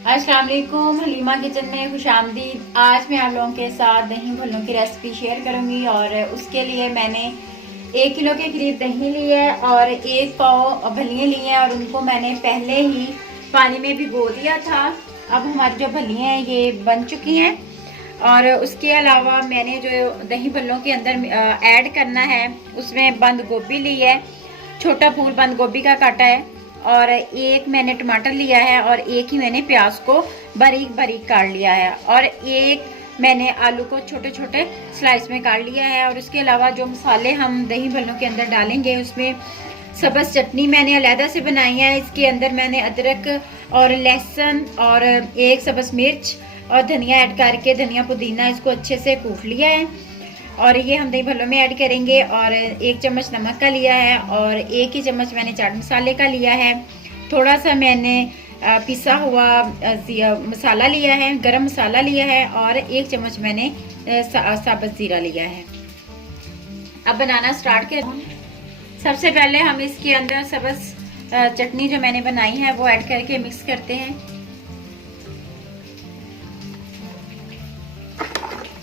अस्सलाम वालेकुम, हलीमा किचन में खुशामदीद। आज मैं आप लोगों के साथ दही भल्लों की रेसिपी शेयर करूंगी और उसके लिए मैंने 1 किलो के करीब दही ली है और 1 पाव भल्लियाँ ली हैं और उनको मैंने पहले ही पानी में भिगो दिया था। अब हमारी जो भल्लियाँ हैं ये बन चुकी हैं और उसके अलावा मैंने जो दही भल्लों के अंदर ऐड करना है उसमें बंद गोभी ली है, छोटा फूल बंद गोभी का काटा है और 1 मैंने टमाटर लिया है और 1 ही मैंने प्याज को बारीक बारीक काट लिया है और 1 मैंने आलू को छोटे छोटे स्लाइस में काट लिया है। और उसके अलावा जो मसाले हम दही भल्लों के अंदर डालेंगे उसमें सब्ज़ चटनी मैंने अलहदा से बनाई है। इसके अंदर मैंने अदरक और लहसुन और 1 सब्ज़ मिर्च और धनिया ऐड करके धनिया पुदीना इसको अच्छे से कूट लिया है और ये हम दही भल्लों में ऐड करेंगे। और 1 चम्मच नमक का लिया है और 1 ही चम्मच मैंने चाट मसाले का लिया है। थोड़ा सा मैंने पिसा हुआ मसाला लिया है, गरम मसाला लिया है और 1 चम्मच मैंने साबुत ज़ीरा लिया है। अब बनाना स्टार्ट करें। सबसे पहले हम इसके अंदर सब्ज़ चटनी जो मैंने बनाई है वो ऐड करके मिक्स करते हैं।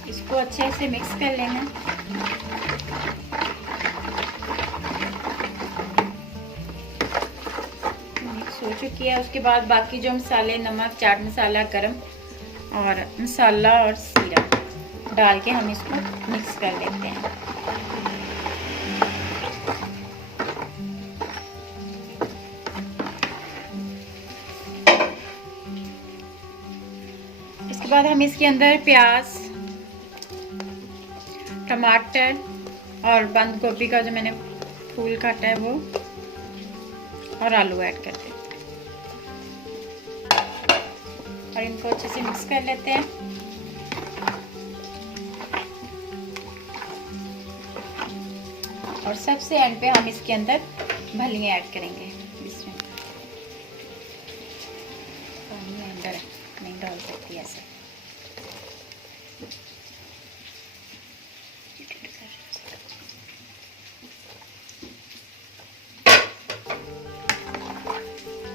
इसको अच्छे से मिक्स कर लेना। मिक्स हो चुकी है। उसके बाद बाकी जो मसाले नमक, चाट मसाला, गरम और मसाला और जीरा डाल के हम इसको मिक्स कर लेते हैं। इसके बाद हम इसके अंदर प्याज, टमाटर और बंद गोभी का जो मैंने फूल काटा है वो और आलू ऐड कर देते हैं और इनको अच्छे से मिक्स कर लेते हैं। और सबसे एंड पे हम इसके अंदर भल्लियाँ ऐड करेंगे। इसमें पानी अंदर नहीं डाल सकती ऐसे।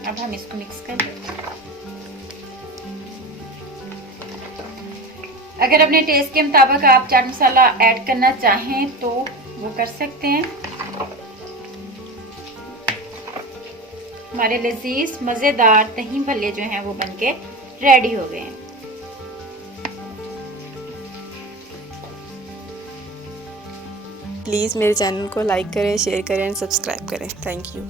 अब हम इसको मिक्स कर लेते हैं। अगर अपने टेस्ट के मुताबिक आप चाट मसाला ऐड करना चाहें तो वो कर सकते हैं। हमारे लजीज मज़ेदार दही भल्ले जो हैं वो बनके रेडी हो गए हैं। प्लीज़ मेरे चैनल को लाइक करें, शेयर करें एंड सब्सक्राइब करें। Thank you.